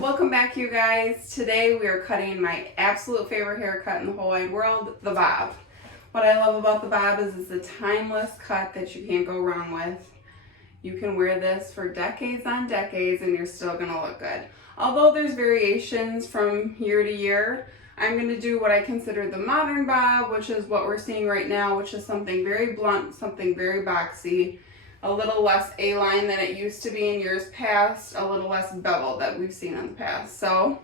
Welcome back, you guys. Today we are cutting my absolute favorite haircut in the whole wide world, the bob. What I love about the bob is it's a timeless cut that you can't go wrong with. You can wear this for decades on decades and you're still gonna look good. Although there's variations from year to year, I'm gonna do what I consider the modern bob, which is what we're seeing right now, which is something very blunt, something very boxy, a little less A-line than it used to be in years past, a little less bevel that we've seen in the past. So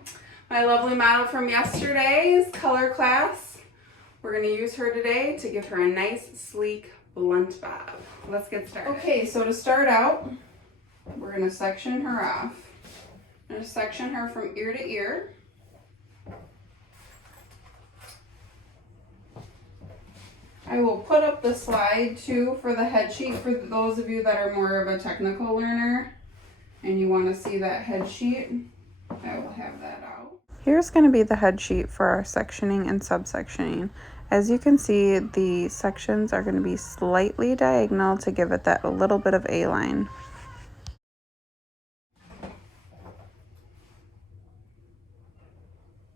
my lovely model from yesterday's color class, we're gonna use her today to give her a nice, sleek, blunt bob. Let's get started. Okay, so to start out, we're gonna section her off. I'm gonna section her from ear to ear. I will put up the slide too for the head sheet for those of you that are more of a technical learner and you want to see that head sheet. I will have that out. Here's going to be the head sheet for our sectioning and subsectioning. As you can see, the sections are going to be slightly diagonal to give it that a little bit of A-line.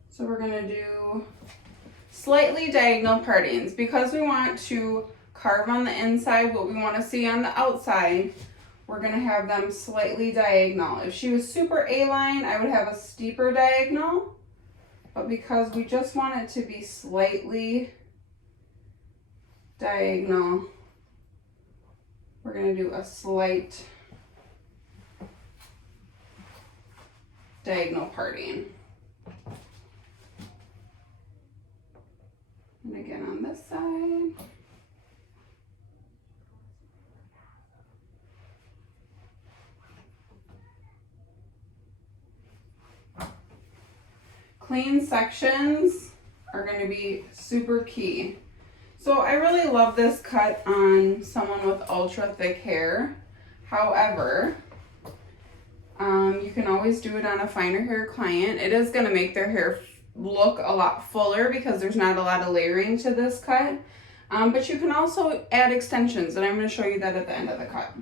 So we're going to do slightly diagonal partings because we want to carve on the inside what we want to see on the outside. We're going to have them slightly diagonal. If she was super A-line, I would have a steeper diagonal, but because we just want it to be slightly diagonal, we're going to do a slight diagonal parting. And again on this side. Clean sections are going to be super key. So I really love this cut on someone with ultra thick hair. However, you can always do it on a finer hair client. It is going to make their hair look a lot fuller because there's not a lot of layering to this cut, but you can also add extensions, and I'm going to show you that at the end of the cut.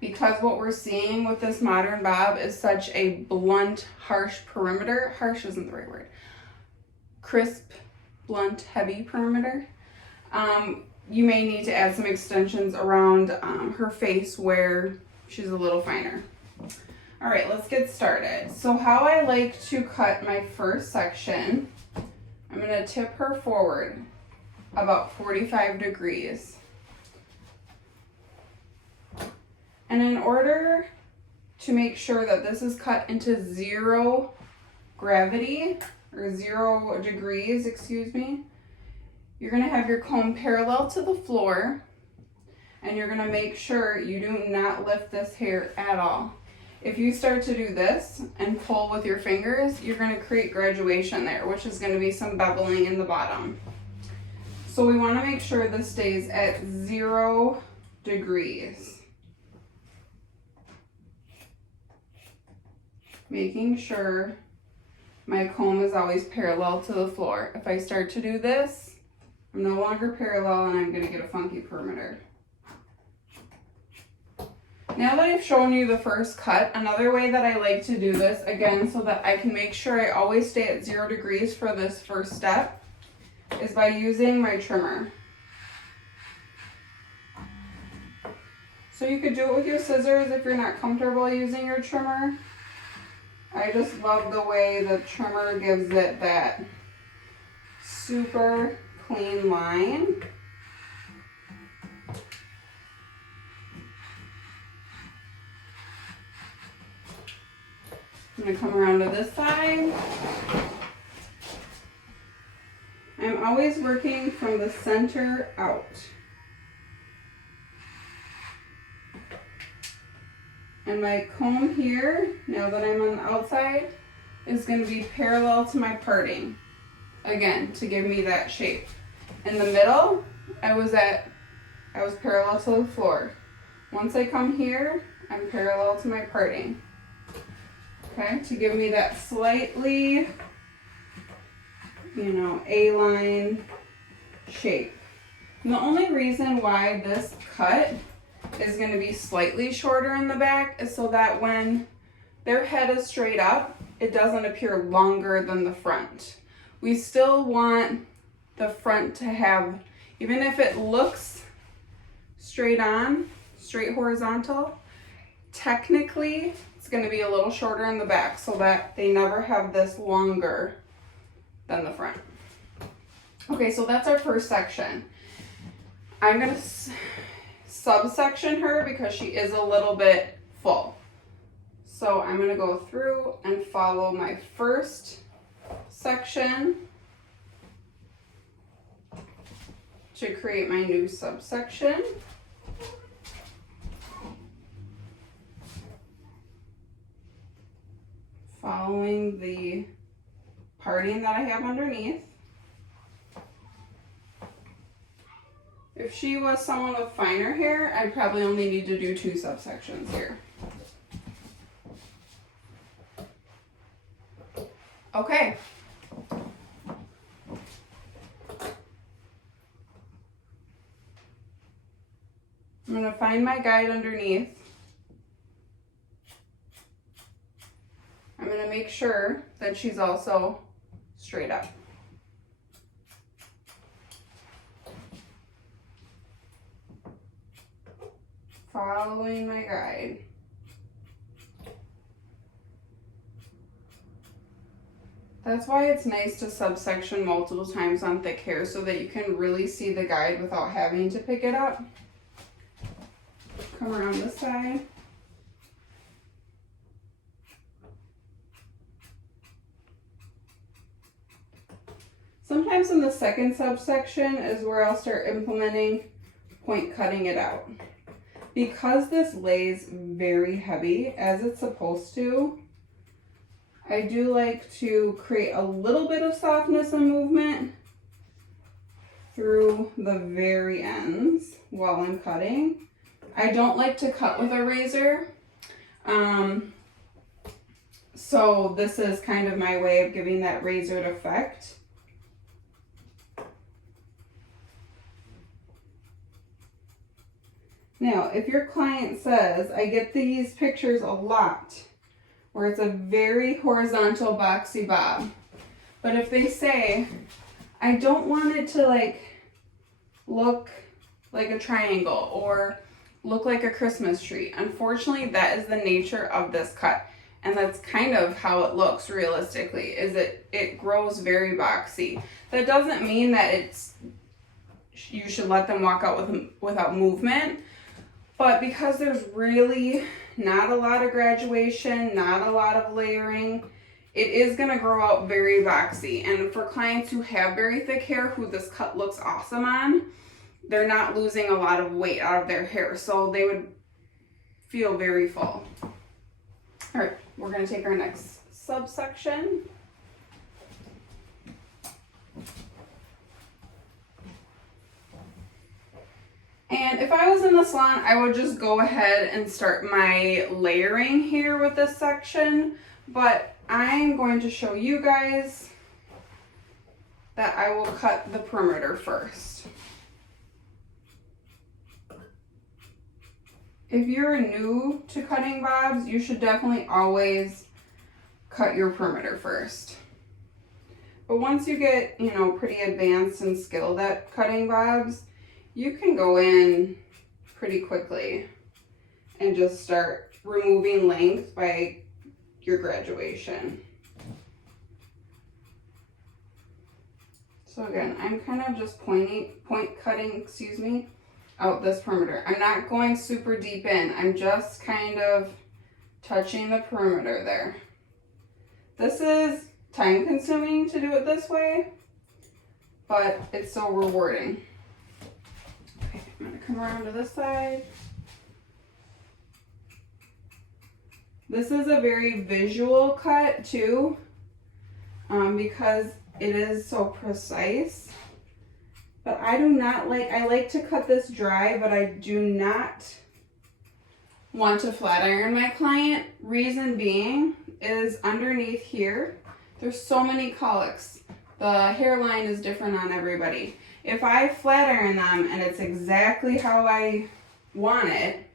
Because what we're seeing with this modern bob is such a blunt, harsh perimeter. Harsh isn't the right word. Crisp, blunt, heavy perimeter. You may need to add some extensions around her face where she's a little finer. All right, let's get started. So how I like to cut my first section, I'm gonna tip her forward about 45 degrees. And in order to make sure that this is cut into 0 gravity, or 0 degrees, excuse me, you're gonna have your comb parallel to the floor, and you're gonna make sure you do not lift this hair at all. If you start to do this and pull with your fingers, you're going to create graduation there, which is going to be some beveling in the bottom. So we want to make sure this stays at 0 degrees. Making sure my comb is always parallel to the floor. If I start to do this, I'm no longer parallel and I'm going to get a funky perimeter. Now that I've shown you the first cut, another way that I like to do this, again, so that I can make sure I always stay at 0 degrees for this first step, is by using my trimmer. So you could do it with your scissors if you're not comfortable using your trimmer. I just love the way the trimmer gives it that super clean line. I'm going to come around to this side. I'm always working from the center out. And my comb here, now that I'm on the outside, is going to be parallel to my parting. Again, to give me that shape. In the middle, I was parallel to the floor. Once I come here, I'm parallel to my parting. Okay, to give me that slightly, A-line shape. And the only reason why this cut is going to be slightly shorter in the back is so that when their head is straight up, it doesn't appear longer than the front. We still want the front to have, even if it looks straight on, straight horizontal, technically it's going to be a little shorter in the back so that they never have this longer than the front. Okay, so that's our first section. I'm going to subsection her because she is a little bit full. So I'm going to go through and follow my first section to create my new subsection. Following the parting that I have underneath. If she was someone with finer hair, I'd probably only need to do 2 subsections here. Okay. I'm going to find my guide underneath. I'm going to make sure that she's also straight up. Following my guide. That's why it's nice to subsection multiple times on thick hair so that you can really see the guide without having to pick it up. Come around this side. Sometimes in the second subsection is where I'll start implementing point cutting it out. Because this lays very heavy, as it's supposed to, I do like to create a little bit of softness and movement through the very ends while I'm cutting. I don't like to cut with a razor, so this is kind of my way of giving that razored effect. Now, if your client says, I get these pictures a lot, where it's a very horizontal boxy bob, but if they say, I don't want it to like look like a triangle or look like a Christmas tree, unfortunately that is the nature of this cut, and that's kind of how it looks realistically, is it grows very boxy. That doesn't mean that you should let them walk out without movement. But because there's really not a lot of graduation, not a lot of layering, it is going to grow out very boxy. And for clients who have very thick hair, who this cut looks awesome on, they're not losing a lot of weight out of their hair. So they would feel very full. All right, we're going to take our next subsection. And if I was in the salon, I would just go ahead and start my layering here with this section, but I'm going to show you guys that I will cut the perimeter first. If you're new to cutting bobs, you should definitely always cut your perimeter first. But once you get, pretty advanced and skilled at cutting bobs, you can go in pretty quickly and just start removing length by your graduation. So again, I'm kind of just point cutting, out this perimeter. I'm not going super deep in. I'm just kind of touching the perimeter there. This is time consuming to do it this way, but it's so rewarding. Okay, I'm going to come around to this side. This is a very visual cut too, because it is so precise. But I like to cut this dry, but I do not want to flat iron my client. Reason being is underneath here, there's so many colics. The hairline is different on everybody. If I flat iron them and it's exactly how I want it,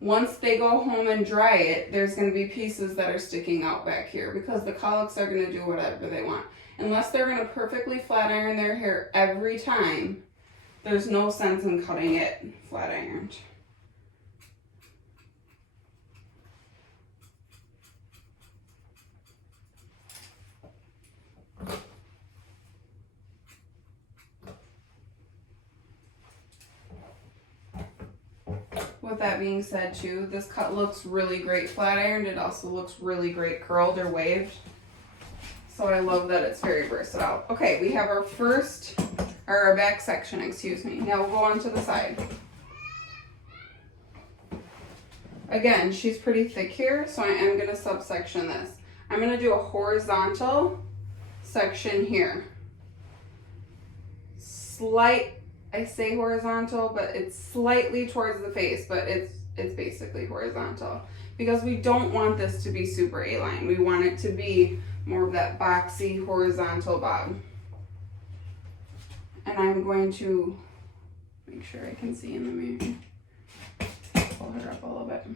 Once they go home and dry it, there's going to be pieces that are sticking out back here because the colics are going to do whatever they want. Unless they're going to perfectly flat iron their hair every time, there's no sense in cutting it flat ironed. With that being said too, this cut looks really great flat ironed. It also looks really great curled or waved. So I love that it's very versatile. Okay, we have our back section, excuse me. Now we'll go on to the side. Again, she's pretty thick here, so I am gonna subsection this. I'm gonna do a horizontal section here. I say horizontal, but it's slightly towards the face, but it's basically horizontal because we don't want this to be super A-line. We want it to be more of that boxy horizontal bob. And I'm going to make sure I can see in the mirror. Pull her up a little bit.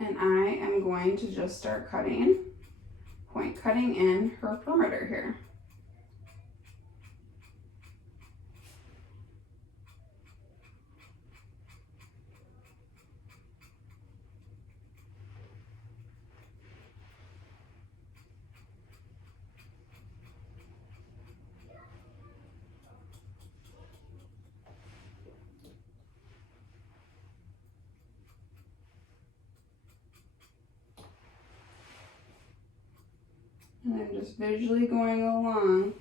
And I am going to just start point cutting in her perimeter here. And I'm just visually going along.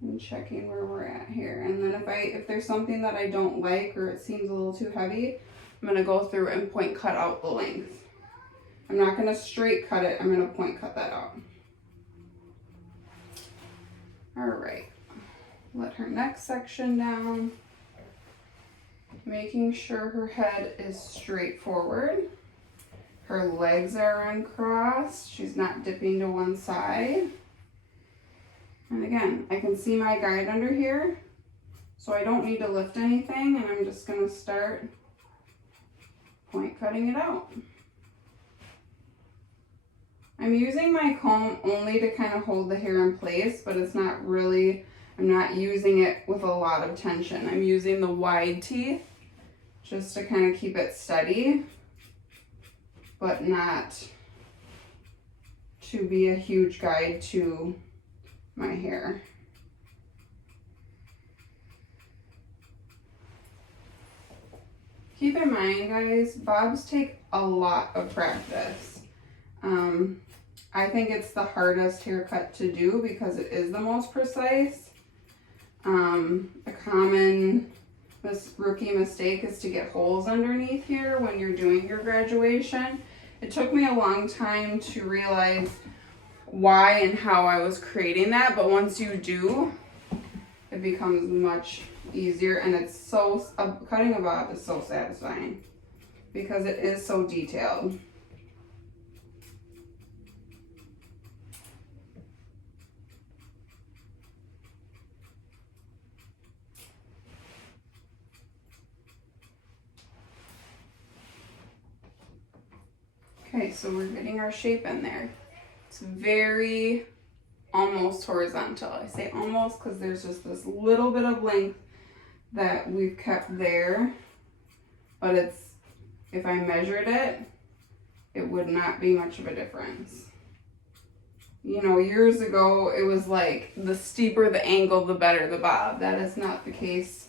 And checking where we're at here. And then if there's something that I don't like or it seems a little too heavy, I'm gonna go through and point cut out the length. I'm not gonna straight cut it, I'm gonna point cut that out. All right, let her neck section down. Making sure her head is straight forward. Her legs are uncrossed. She's not dipping to one side. And again, I can see my guide under here, so I don't need to lift anything, and I'm just gonna start point cutting it out. I'm using my comb only to kind of hold the hair in place, but it's not really, I'm not using it with a lot of tension. I'm using the wide teeth just to kind of keep it steady, but not to be a huge guide to my hair. Keep in mind, guys, bobs take a lot of practice. I think it's the hardest haircut to do because it is the most precise. A common rookie mistake is to get holes underneath here when you're doing your graduation. It took me a long time to realize why and how I was creating that, but once you do, it becomes much easier, and it's so, cutting a bob is so satisfying because it is so detailed. Okay, so we're getting our shape in there. It's very almost horizontal. I say almost because there's just this little bit of length that we've kept there, but it's, if I measured it, it would not be much of a difference. You know, years ago, it was like the steeper the angle, the better the bob. That is not the case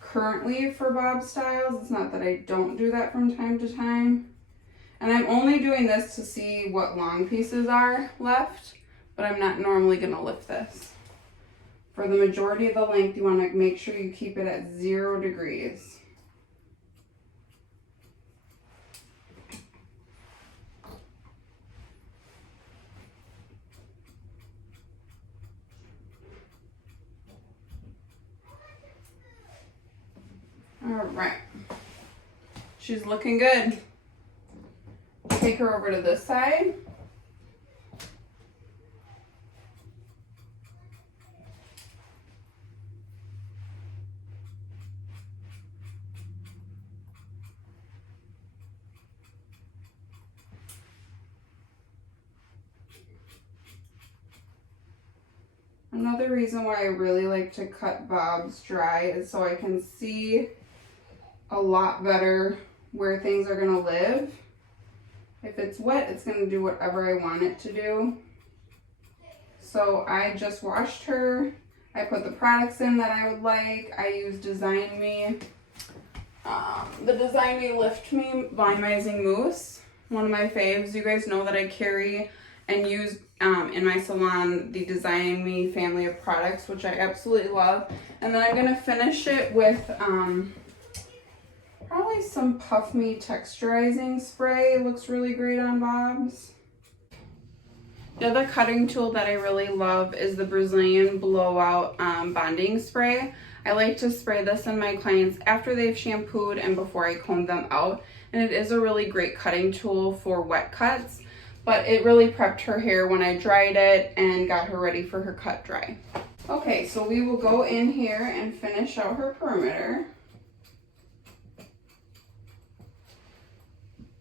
currently for bob styles. It's not that I don't do that from time to time. And I'm only doing this to see what long pieces are left, but I'm not normally gonna lift this. For the majority of the length, you wanna make sure you keep it at 0 degrees. All right, she's looking good. Take her over to this side. Another reason why I really like to cut bobs dry is so I can see a lot better where things are gonna live. If it's wet, it's gonna do whatever I want it to do. So I just washed her. I put the products in that I would like. I used Design Me. The Design Me Lift Me Volumizing Mousse. One of my faves. You guys know that I carry and use in my salon the Design Me family of products, which I absolutely love. And then I'm gonna finish it with probably some Puff Me texturizing spray. It looks really great on bobs. The other cutting tool that I really love is the Brazilian Blowout bonding spray. I like to spray this on my clients after they've shampooed and before I comb them out. And it is a really great cutting tool for wet cuts, but it really prepped her hair when I dried it and got her ready for her cut dry. Okay, so we will go in here and finish out her perimeter.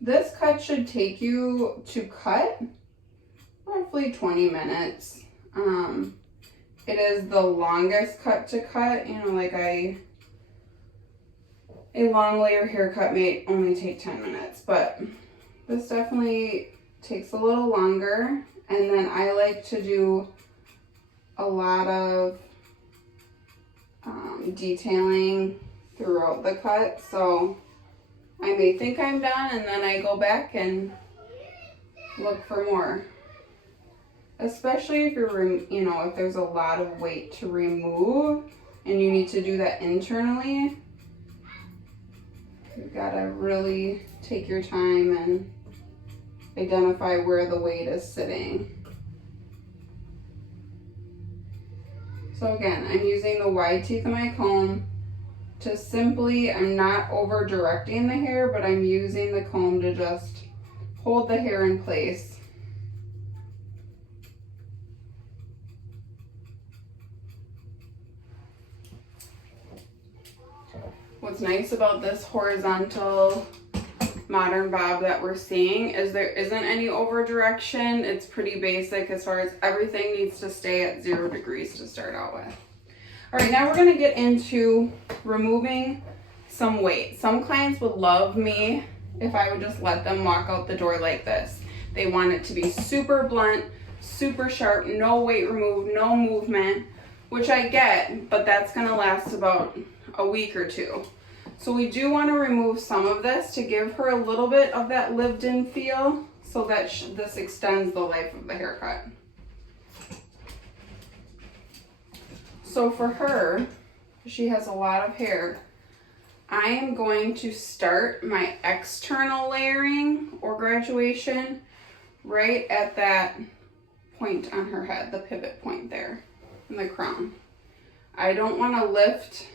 This cut should take you to cut roughly 20 minutes. It is the longest cut to cut, you know, like a long layer haircut may only take 10 minutes, but this definitely takes a little longer. And then I like to do a lot of detailing throughout the cut, so I may think I'm done and then I go back and look for more. Especially if if there's a lot of weight to remove and you need to do that internally, you've got to really take your time and identify where the weight is sitting. So again, I'm using the wide teeth of my comb to simply, I'm not over directing the hair, but I'm using the comb to just hold the hair in place. What's nice about this horizontal modern bob that we're seeing is there isn't any over direction. It's pretty basic as far as everything needs to stay at 0 degrees to start out with. All right, now we're gonna get into removing some weight. Some clients would love me if I would just let them walk out the door like this. They want it to be super blunt, super sharp, no weight removed, no movement, which I get, but that's gonna last about a week or two. So we do want to remove some of this to give her a little bit of that lived in feel so that this extends the life of the haircut. So for her, she has a lot of hair. I am going to start my external layering or graduation right at that point on her head, the pivot point there in the crown. I don't want to lift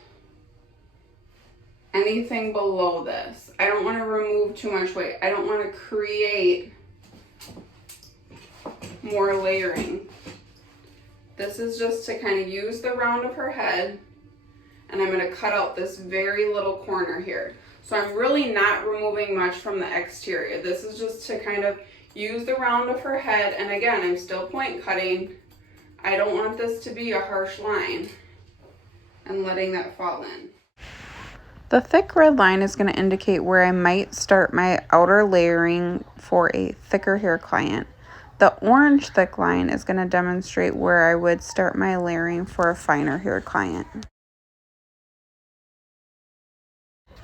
anything below this. I don't want to remove too much weight. I don't want to create more layering. This is just to kind of use the round of her head, and I'm going to cut out this very little corner here. So I'm really not removing much from the exterior. This is just to kind of use the round of her head, and again, I'm still point cutting. I don't want this to be a harsh line, and letting that fall in. The thick red line is going to indicate where I might start my outer layering for a thicker hair client. The orange thick line is going to demonstrate where I would start my layering for a finer hair client.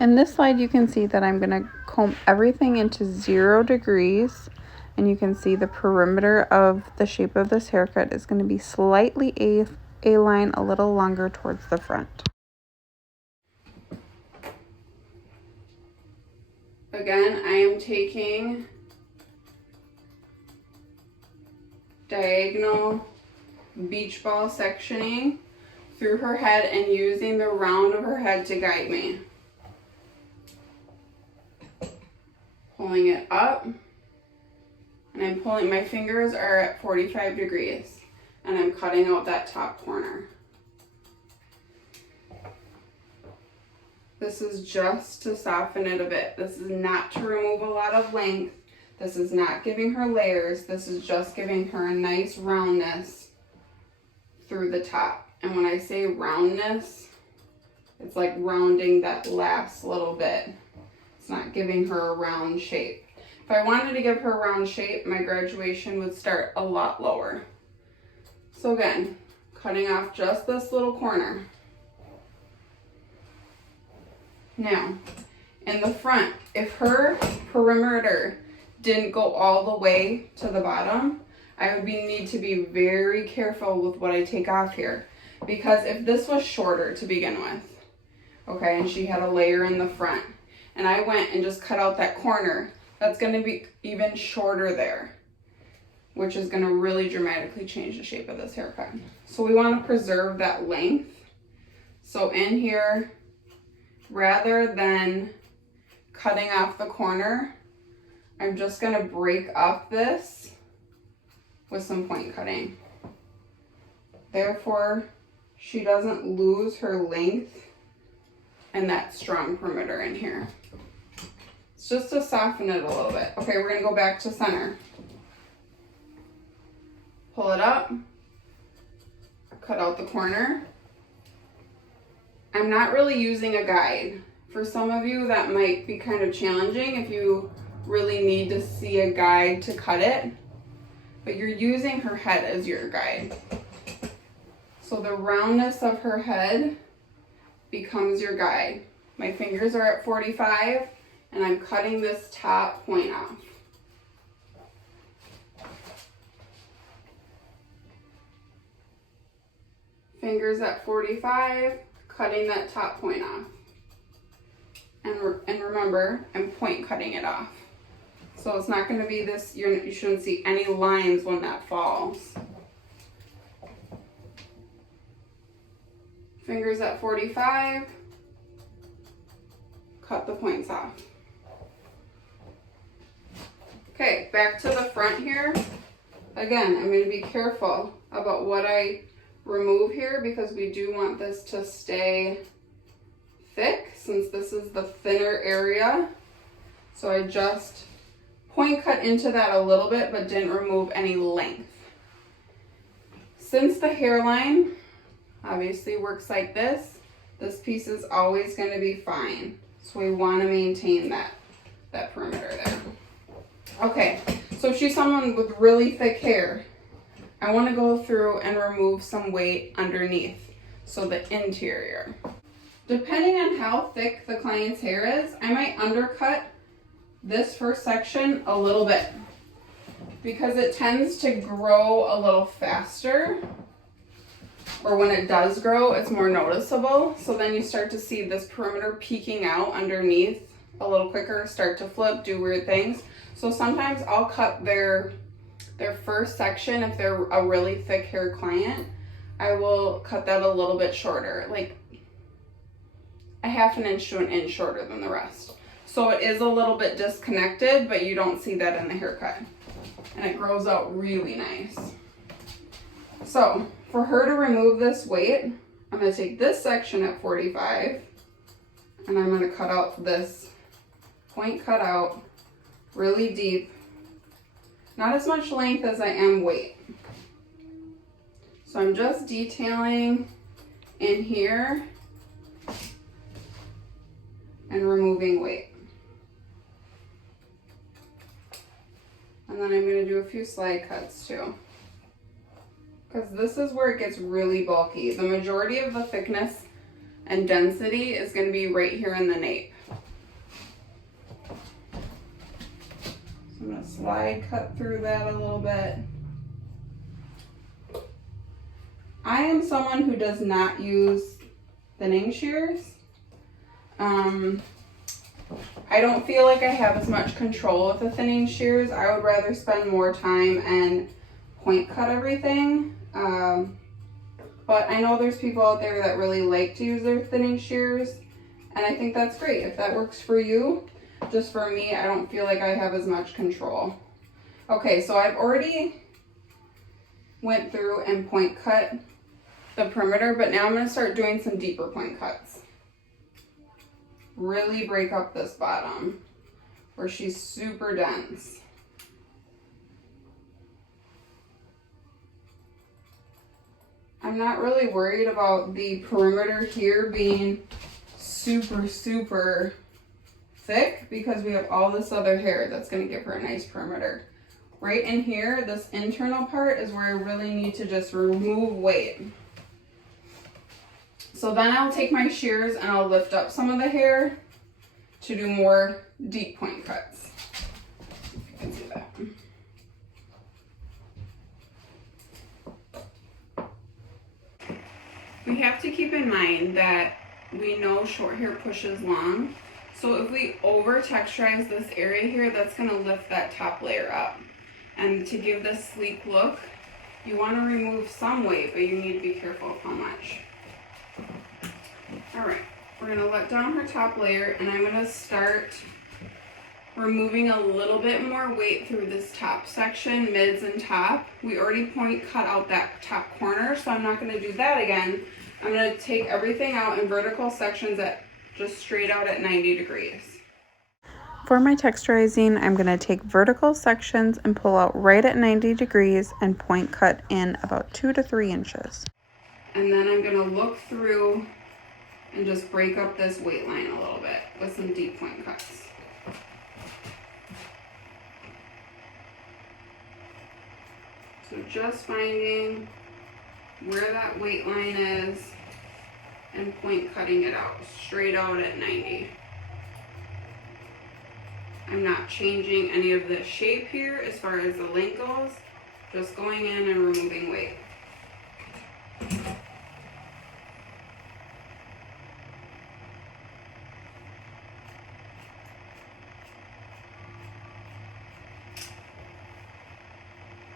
In this slide, you can see that I'm going to comb everything into 0 degrees, and you can see the perimeter of the shape of this haircut is going to be slightly A-line, a little longer towards the front. Again, I am taking diagonal beach ball sectioning through her head and using the round of her head to guide me. Pulling it up, and I'm pulling, my fingers are at 45 degrees, and I'm cutting out that top corner. This is just to soften it a bit. This is not to remove a lot of length. This is not giving her layers. This is just giving her a nice roundness through the top. And when I say roundness, it's like rounding that last little bit. It's not giving her a round shape. If I wanted to give her a round shape, my graduation would start a lot lower. So again, cutting off just this little corner. Now, in the front, if her perimeter didn't go all the way to the bottom, I would need to be very careful with what I take off here. Because if this was shorter to begin with, okay, and she had a layer in the front, and I went and just cut out that corner, that's going to be even shorter there, which is going to really dramatically change the shape of this haircut. So we want to preserve that length. So in here, rather than cutting off the corner, I'm just going to break up this with some point cutting. Therefore, she doesn't lose her length and that strong perimeter in here. It's just to soften it a little bit. Okay, we're going to go back to center. Pull it up, cut out the corner. I'm not really using a guide. For some of you, that might be kind of challenging if you really need to see a guide to cut it, but you're using her head as your guide. So the roundness of her head becomes your guide. My fingers are at 45, and I'm cutting this top point off. Fingers at 45, cutting that top point off. And remember, I'm point cutting it off. So it's not going to be this, you shouldn't see any lines when that falls. Fingers at 45, cut the points off. Okay, back to the front here. Again, I'm going to be careful about what I remove here because we do want this to stay thick since this is the thinner area. So I just point cut into that a little bit but didn't remove any length. Since the hairline obviously works like this piece is always going to be fine. So we want to maintain that perimeter there. Okay, so if she's someone with really thick hair, I want to go through and remove some weight underneath, so the interior. Depending on how thick the client's hair is, I might undercut this first section a little bit because it tends to grow a little faster, or when it does grow, it's more noticeable. So then you start to see this perimeter peeking out underneath a little quicker, start to flip, do weird things. So sometimes I'll cut their first section. If they're a really thick hair client, I will cut that a little bit shorter, like a ½ inch to an inch shorter than the rest. So it is a little bit disconnected, but you don't see that in the haircut. And it grows out really nice. So for her to remove this weight, I'm going to take this section at 45 and I'm going to cut out this point cut out really deep. Not as much length as I am weight. So I'm just detailing in here and removing weight. And then I'm going to do a few slide cuts too, because this is where it gets really bulky. The majority of the thickness and density is going to be right here in the nape. So I'm going to slide cut through that a little bit. I am someone who does not use thinning shears. I don't feel like I have as much control with the thinning shears. I would rather spend more time and point cut everything. But I know there's people out there that really like to use their thinning shears, and I think that's great. If that works for you, just for me, I don't feel like I have as much control. Okay, so I've already went through and point cut the perimeter, but now I'm going to start doing some deeper point cuts. Really break up this bottom where she's super dense. I'm I'm not really worried about the perimeter here being super thick because we have all this other hair that's going to give her a nice perimeter. Right in here, this internal part is where I really need to just remove weight. So then I'll take my shears and I'll lift up some of the hair to do more deep point cuts. You can see that. We have to keep in mind that we know short hair pushes long. So if we over texturize this area here, that's going to lift that top layer up. And to give this sleek look, you want to remove some weight, but you need to be careful of how much. All right, we're going to let down her top layer, and I'm going to start removing a little bit more weight through this top section, mids and top. We already point cut out that top corner, so I'm not going to do that again. I'm going to take everything out in vertical sections at just straight out at 90 degrees. For my texturizing, I'm going to take vertical sections and pull out right at 90 degrees and point cut in about 2 to 3 inches. And then I'm going to look through and just break up this weight line a little bit with some deep point cuts. So just finding where that weight line is and point cutting it out, straight out at 90. I'm not changing any of the shape here as far as the length goes, just going in and removing weight.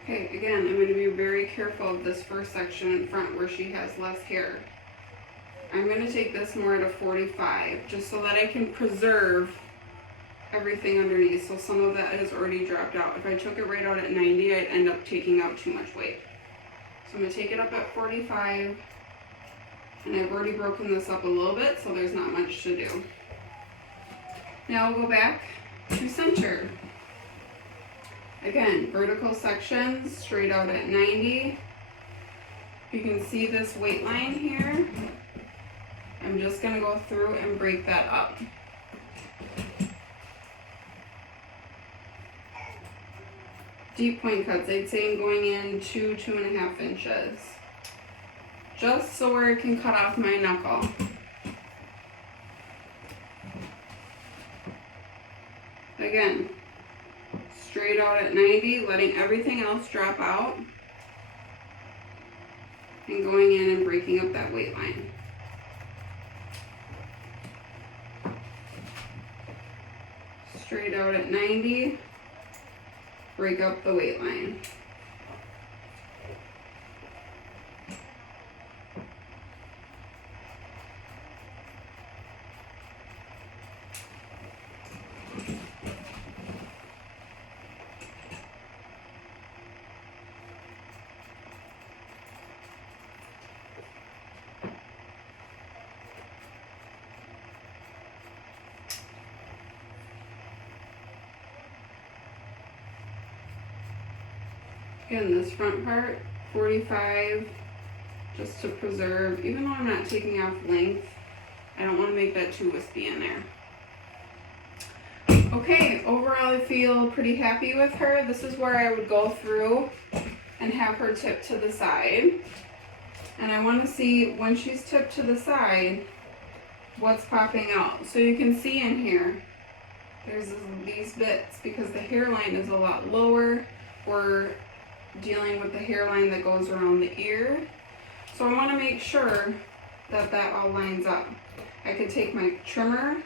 Okay, again, I'm going to be very careful of this first section in front where she has less hair. I'm going to take this more at a 45 just so that I can preserve everything underneath. So some of that has already dropped out. If I took it right out at 90, I'd end up taking out too much weight. So I'm going to take it up at 45, and I've already broken this up a little bit, so there's not much to do. Now we'll go back to center. Again, vertical sections, straight out at 90. You can see this weight line here. I'm just going to go through and break that up. Deep point cuts, I'd say I'm going in 2.5 inches. Just so where I can cut off my knuckle. Again, straight out at 90, letting everything else drop out. And going in and breaking up that weight line. Straight out at 90, break up the weight line. Again, this front part, 45, just to preserve, even though I'm not taking off length, I don't want to make that too wispy in there. Okay, overall I feel pretty happy with her. This is where I would go through and have her tip to the side. And I want to see when she's tipped to the side, what's popping out. So you can see in here, there's these bits because the hairline is a lot lower. We're dealing with the hairline that goes around the ear. So I want to make sure that that all lines up. I could take my trimmer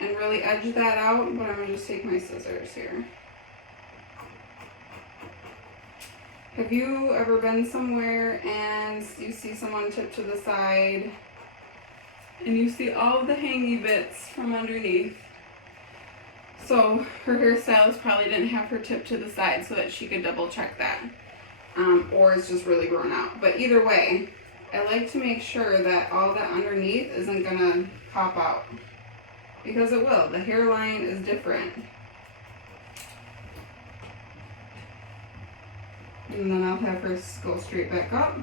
and really edge that out, but I'm going to just take my scissors here. Have you ever been somewhere and you see someone tip to the side and you see all the hangy bits from underneath? So her hairstylist probably didn't have her tip to the side so that she could double check that. Or it's just really grown out. But either way, I like to make sure that all that underneath isn't gonna pop out. Because it will, the hairline is different. And then I'll have her go straight back up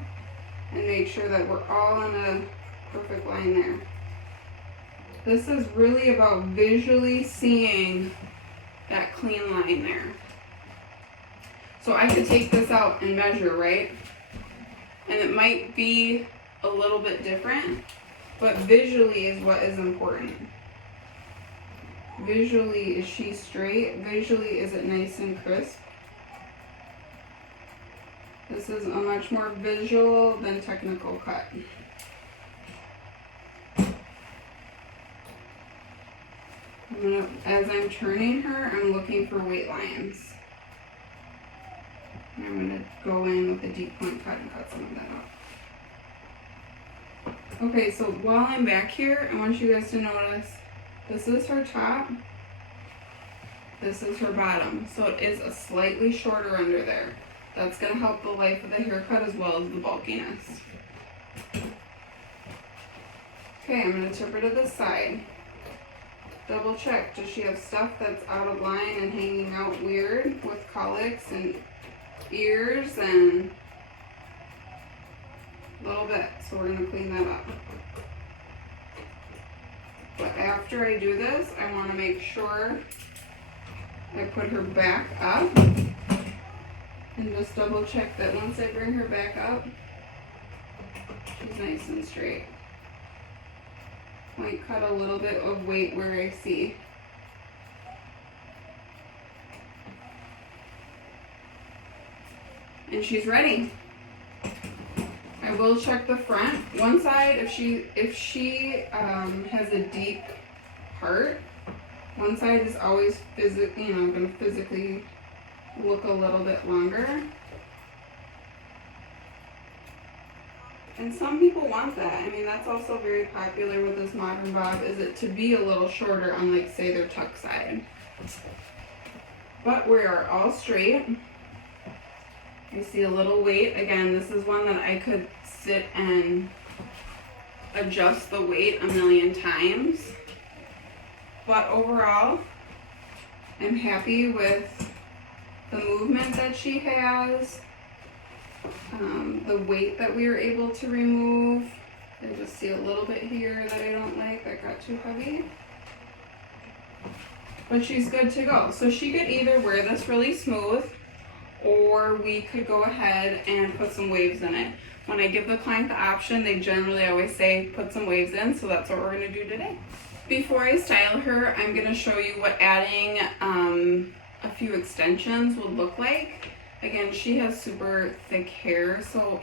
and make sure that we're all in a perfect line there. This is really about visually seeing that clean line there. So I could take this out and measure, right? And it might be a little bit different, but visually is what is important. Visually, is she straight? Visually, is it nice and crisp? This is a much more visual than technical cut. As I'm turning her, I'm looking for weight lines. And I'm going to go in with a deep point cut and cut some of that out. Okay, so while I'm back here, I want you guys to notice this is her top, this is her bottom. So it is a slightly shorter under there. That's going to help the life of the haircut as well as the bulkiness. Okay, I'm going to tip her to the side. Double check, does she have stuff that's out of line and hanging out weird with colics and ears and a little bit, so we're going to clean that up. But after I do this, I want to make sure I put her back up and just double check that once I bring her back up, she's nice and straight. Might cut a little bit of weight where I see. And she's ready. I will check the front. One side, if she has a deep part, one side is always going to physically look a little bit longer. And some people want that. I mean, that's also very popular with this modern bob, is it to be a little shorter, unlike, say, their tuck side. But we are all straight. You see a little weight. Again, this is one that I could sit and adjust the weight a million times. But overall, I'm happy with the movement that she has. The weight that we were able to remove. I just see a little bit here that I don't like, that got too heavy. But she's good to go. So she could either wear this really smooth, or we could go ahead and put some waves in it. When I give the client the option, they generally always say put some waves in, so that's what we're going to do today. Before I style her, I'm going to show you what adding a few extensions would look like. Again, she has super thick hair, so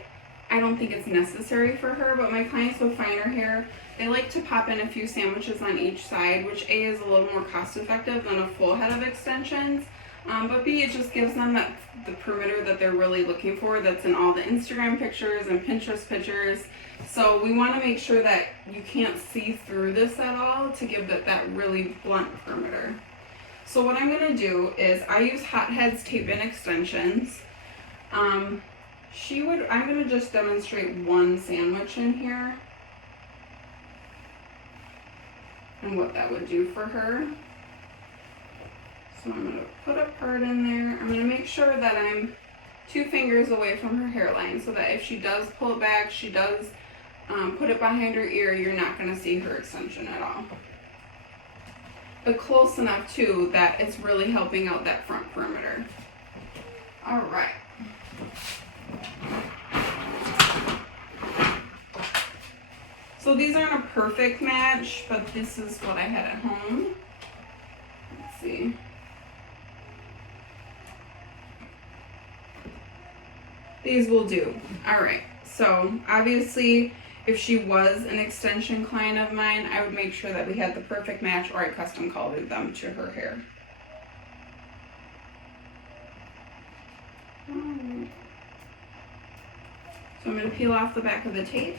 I don't think it's necessary for her, but my clients with finer hair, they like to pop in a few sandwiches on each side, which A, is a little more cost effective than a full head of extensions, but B, it just gives them the perimeter that they're really looking for that's in all the Instagram pictures and Pinterest pictures. So we want to make sure that you can't see through this at all to give it that really blunt perimeter. So what I'm going to do is I use Hot Heads tape-in extensions. I'm going to just demonstrate one sandwich in here and what that would do for her. So I'm going to put a part in there. I'm going to make sure that I'm 2 fingers away from her hairline so that if she does pull it back, she does put it behind her ear, you're not going to see her extension at all. But close enough too that it's really helping out that front perimeter. All right. So these aren't a perfect match, but this is what I had at home. Let's see. These will do. All right. So obviously, if she was an extension client of mine, I would make sure that we had the perfect match, or I custom colored them to her hair. So I'm going to peel off the back of the tape.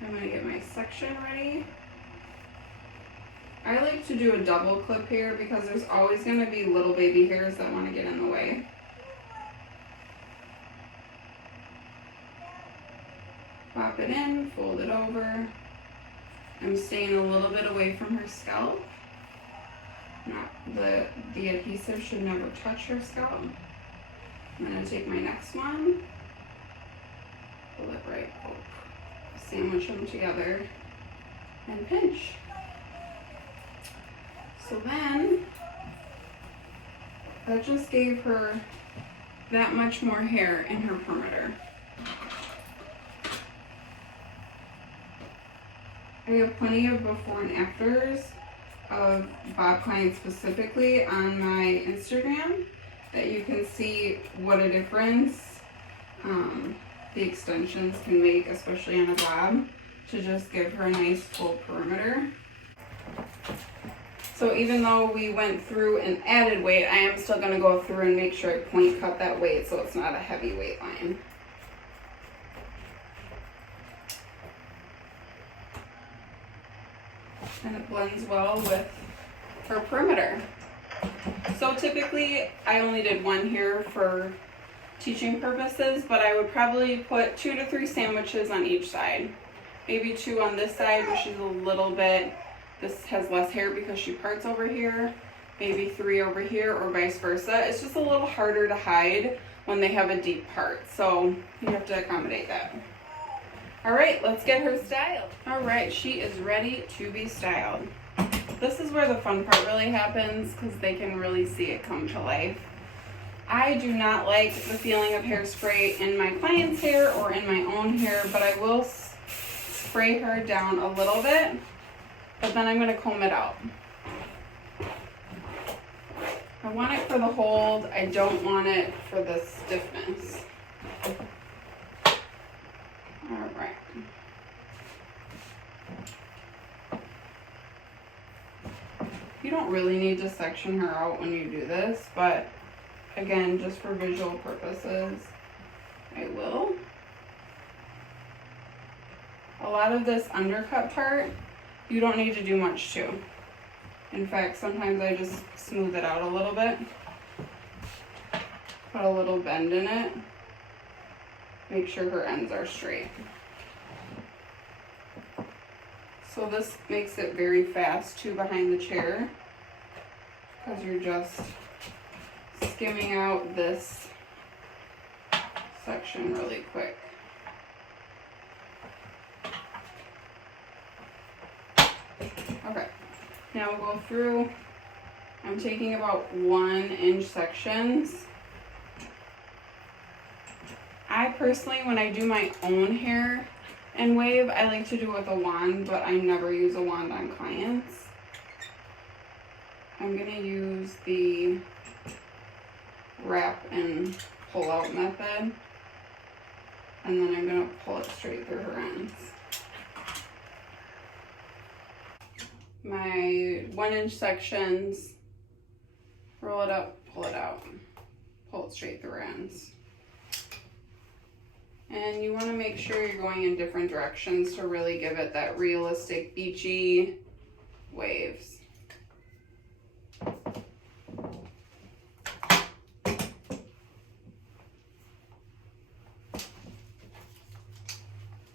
I'm going to get my section ready. I like to do a double clip here because there's always going to be little baby hairs that want to get in the way. Pop it in, fold it over. I'm staying a little bit away from her scalp. The adhesive should never touch her scalp. I'm gonna take my next one, pull it right up, sandwich them together, and pinch. So then, that just gave her that much more hair in her perimeter. I have plenty of before and afters of bob clients specifically on my Instagram that you can see what a difference the extensions can make, especially on a bob, to just give her a nice full perimeter. So even though we went through and added weight, I am still going to go through and make sure I point cut that weight so it's not a heavy weight line. And it blends well with her perimeter. So typically I only did one here for teaching purposes, but I would probably put 2 to 3 sandwiches on each side. Maybe 2 on this side where she's a little bit, this has less hair because she parts over here. Maybe 3 over here or vice versa. It's just a little harder to hide when they have a deep part, so you have to accommodate that. All right, let's get her styled. All right, she is ready to be styled. This is where the fun part really happens because they can really see it come to life. I do not like the feeling of hairspray in my client's hair or in my own hair, but I will spray her down a little bit, but then I'm gonna comb it out. I want it for the hold, I don't want it for the stiffness. All right. You don't really need to section her out when you do this, but again, just for visual purposes, I will. A lot of this undercut part, you don't need to do much to. In fact, sometimes I just smooth it out a little bit, put a little bend in it, make sure her ends are straight. So this makes it very fast too behind the chair because you're just skimming out this section really quick. Okay, now we'll go through. I'm taking about 1-inch sections. I personally, when I do my own hair and wave, I like to do it with a wand, but I never use a wand on clients. I'm gonna use the wrap and pull out method, and then I'm gonna pull it straight through her ends. My 1-inch sections, roll it up, pull it out, pull it straight through her ends. And you want to make sure you're going in different directions to really give it that realistic beachy waves.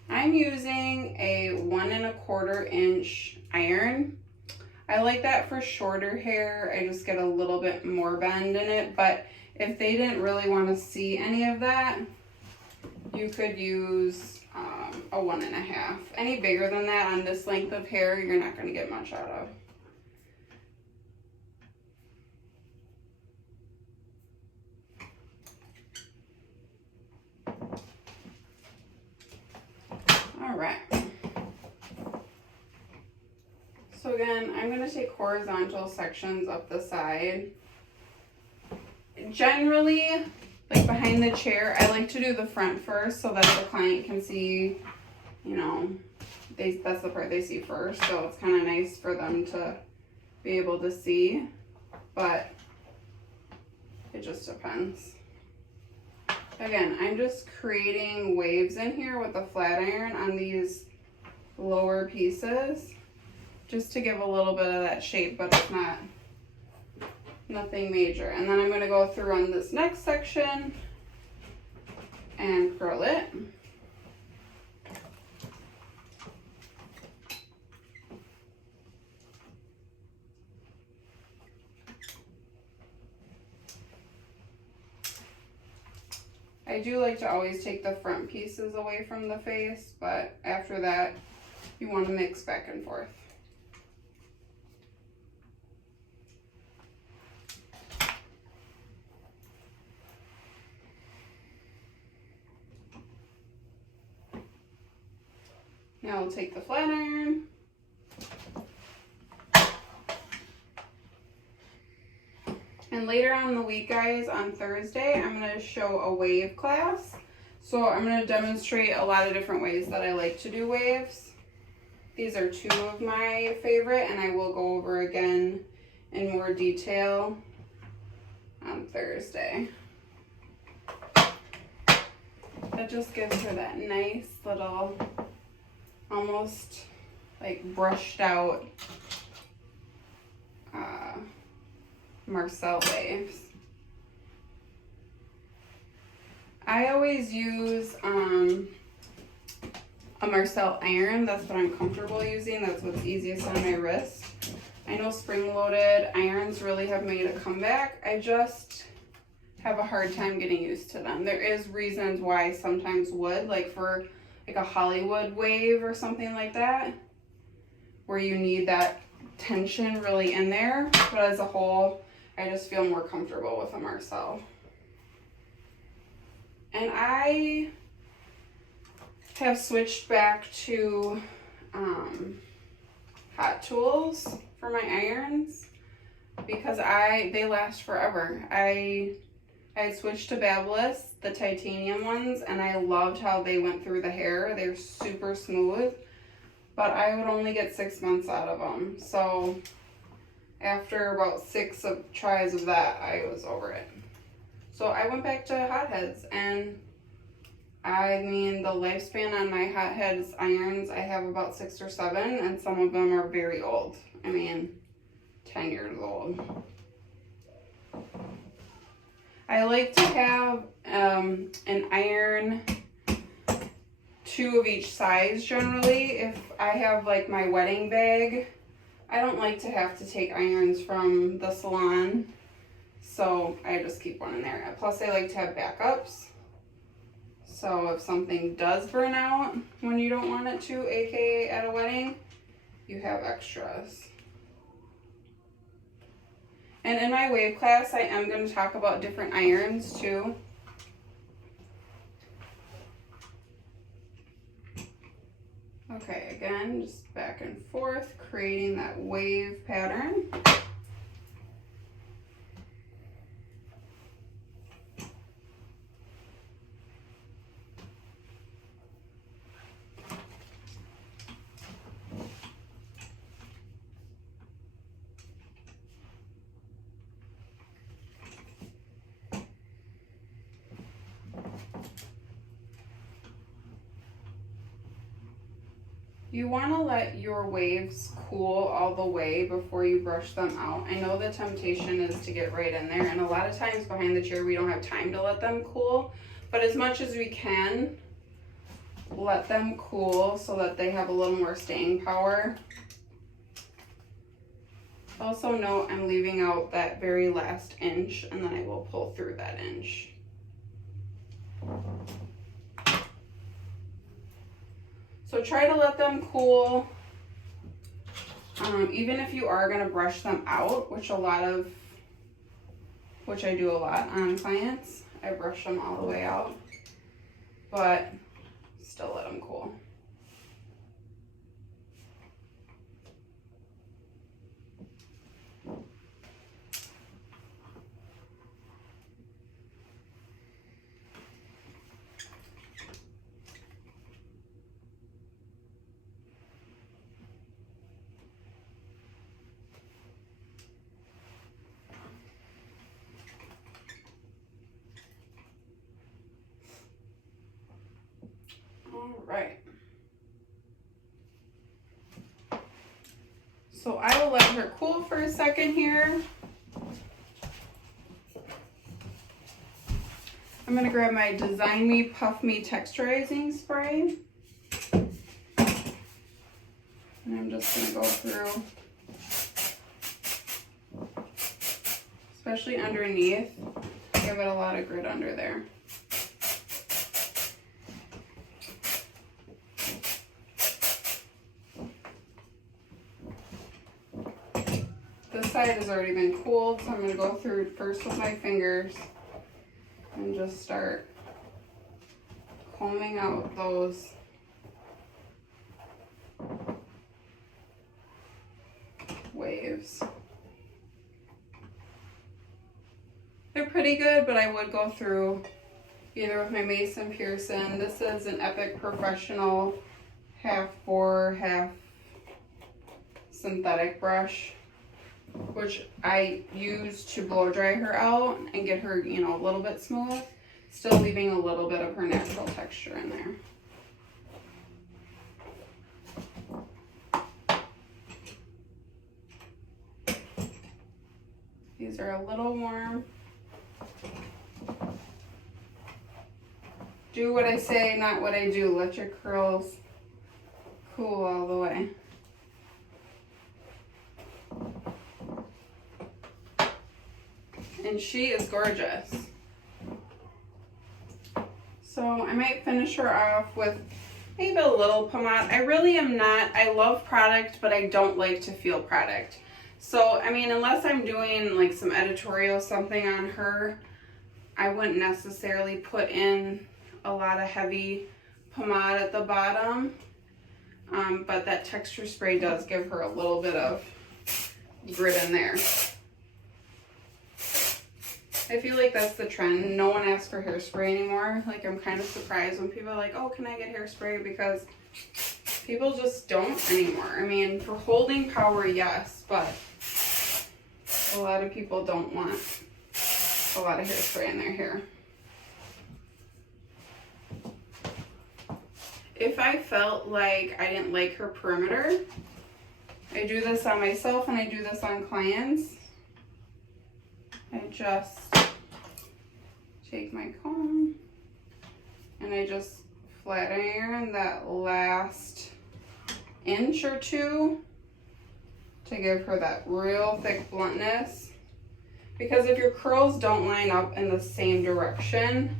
I'm using a 1 1/4 inch iron. I like that for shorter hair. I just get a little bit more bend in it, but if they didn't really want to see any of that, you could use a 1 1/2. Any bigger than that on this length of hair, you're not going to get much out of. All right. So again, I'm going to take horizontal sections up the side. Generally, like behind the chair, I like to do the front first so that the client can see, you know, that's the part they see first. So it's kind of nice for them to be able to see, but it just depends. Again, I'm just creating waves in here with a flat iron on these lower pieces just to give a little bit of that shape, but it's nothing major. And then I'm going to go through on this next section and curl it. I do like to always take the front pieces away from the face, but after that, you want to mix back and forth. Now I'll take the flat iron. And later on in the week, guys, on Thursday, I'm going to show a wave class. So I'm going to demonstrate a lot of different ways that I like to do waves. These are two of my favorite, and I will go over again in more detail on Thursday. That just gives her that nice little, almost like brushed out Marcel waves. I always use a Marcel iron. That's what I'm comfortable using. That's what's easiest on my wrist. I know spring-loaded irons really have made a comeback. I just have a hard time getting used to them. There is reasons why sometimes wood, like for like a Hollywood wave or something like that, where you need that tension really in there. But as a whole, I just feel more comfortable with a Marcel. And I have switched back to Hot Tools for my irons because they last forever. I switched to Babyliss, the titanium ones, and I loved how they went through the hair. They're super smooth, but I would only get 6 months out of them. So after about 6 tries of that, I was over it. So I went back to Hotheads, and I mean, the lifespan on my Hotheads irons, I have about 6 or 7, and some of them are very old. I mean, 10 years old. I like to have an iron, 2 of each size generally. If I have like my wedding bag, I don't like to have to take irons from the salon. So I just keep one in there. Plus I like to have backups. So if something does burn out when you don't want it to, aka at a wedding, you have extras. And in my wave class, I am going to talk about different irons too. Okay, again, just back and forth, creating that wave pattern. You want to let your waves cool all the way before you brush them out. I know the temptation is to get right in there, and a lot of times behind the chair we don't have time to let them cool, but as much as we can, let them cool so that they have a little more staying power. Also note I'm leaving out that very last inch, and then I will pull through that inch. So try to let them cool, even if you are going to brush them out, which I do a lot on clients. I brush them all the way out, but still let them cool. All right. So I will let her cool for a second here. I'm going to grab my Design Me Puff Me texturizing spray. And I'm just going to go through, especially underneath, give it a lot of grit under there. side has already been cooled, so I'm going to go through first with my fingers and just start combing out those waves. They're pretty good, but I would go through either with my Mason Pearson. This is an Epic Professional half bore, half synthetic brush, which I use to blow dry her out and get her, you know, a little bit smooth, still leaving a little bit of her natural texture in there. These are a little warm. Do what I say, not what I do. Let your curls cool all the way. And she is gorgeous. So I might finish her off with maybe a little pomade. I really am not, I love product, but I don't like to feel product. So, I mean, unless I'm doing like some editorial something on her, I wouldn't necessarily put in a lot of heavy pomade at the bottom. But that texture spray does give her a little bit of grit in there. I feel like that's the trend. No one asks for hairspray anymore. Like, I'm kind of surprised when people are like, oh, can I get hairspray? Because people just don't anymore. I mean, for holding power, yes, but a lot of people don't want a lot of hairspray in their hair. If I felt like I didn't like her perimeter, I do this on myself and I do this on clients. I just take my comb and I just flat iron that last inch or two to give her that real thick bluntness. Because if your curls don't line up in the same direction,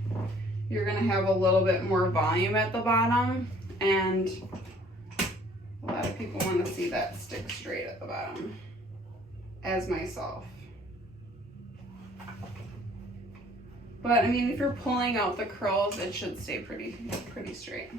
you're gonna have a little bit more volume at the bottom, and a lot of people want to see that stick straight at the bottom, as myself. But I mean, if you're pulling out the curls, it should stay pretty straight.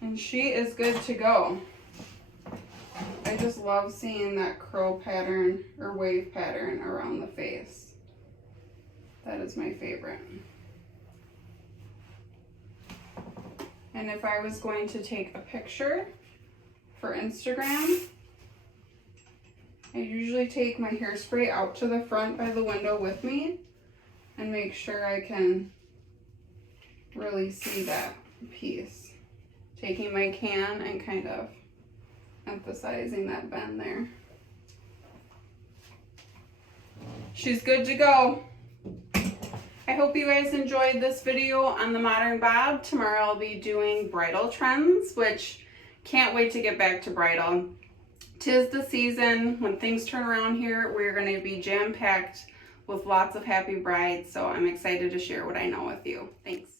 And she is good to go. I just love seeing that curl pattern or wave pattern around the face. That is my favorite. And if I was going to take a picture for Instagram, I usually take my hairspray out to the front by the window with me and make sure I can really see that piece. Taking my can and kind of emphasizing that bend there. She's good to go. I hope you guys enjoyed this video on the Modern Bob. Tomorrow I'll be doing bridal trends, which can't wait to get back to bridal. 'Tis the season. When things turn around here, we're going to be jam-packed with lots of happy brides, so I'm excited to share what I know with you. Thanks.